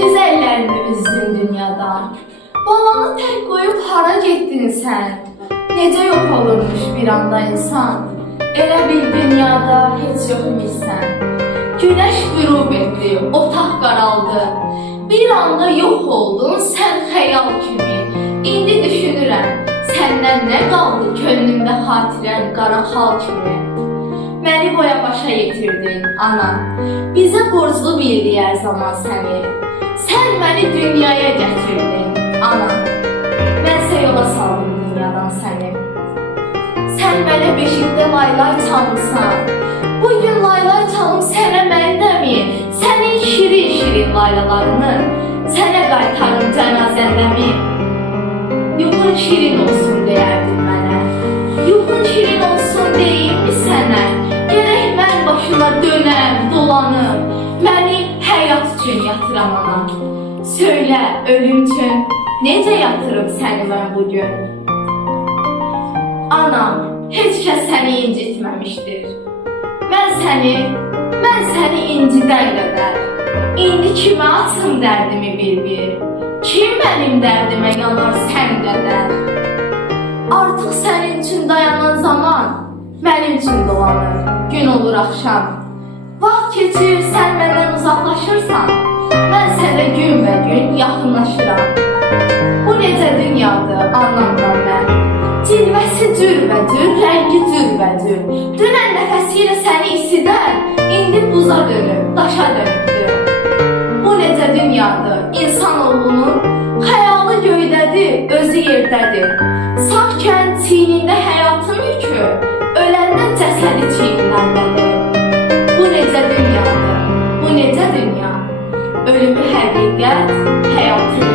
Tez əllərini üzdün dünyadan. Balanı tək qoyub hara getdin sən? Necə yox olurmuş bir anda insan? Elə bil dünyada heç yox imişsən. Güneş qürub etdi, otaq qaraldı. Bir anda yox oldun sən xəyal kimi. İndi düşünürəm, səndən nə qaldı könlümdə xatirən qara xal kimi. Məni boya başa yetirdin, ana. Bizə borclu bildi hər zaman səni. Sən məni dünyaya gətirdin, ana. Mənsə yola saldım dünyadan səni. Sən mənə beşikdə laylay çalmısan. Bugün laylay çalım sənə məndəmi? Sənin şirin-şirin laylalarını sənə qaytarım cənazəndəmi? Yuxun şirin olsun deyərdin mənə. Yuxun şirin olsun deyim mi sənə? Gərək mən başına dönəm, dolanım. Məni həyat üçün yatıram ana. Söylə ölüm üçün necə yatırım səni mən bugün? Anam, heç kəs səni incitməmişdir. Mən səni incidən qədər. İndi kimə atım dərdimi bir-bir? Kim mənim dərdimə yanar sən qədər? Artıq sənin üçün dayanan zaman mənim üçün dolanır, gün olur axşam. Vaxt keçir, sən məndən uzaqlaşırsan, mən sənə gün və gün yaxınlaşıram. Bu necə dünyadır, anlamdan mən. Cilvəsi cürbəcür, rəngi cürbəcür. Dünən nəfəsiyle səni isidən, indi buza dönüb, daşa dönübdür. Bu necə dünyadır, insanoğlunun xəyalı göydədir, özü yerdədir. Sağkən çiynində həyatın yükü, öləndə cəsədi çiyinləndədir. Bu necə dünyadır, bu necə dünya? Ölümü həqiqət, həyatı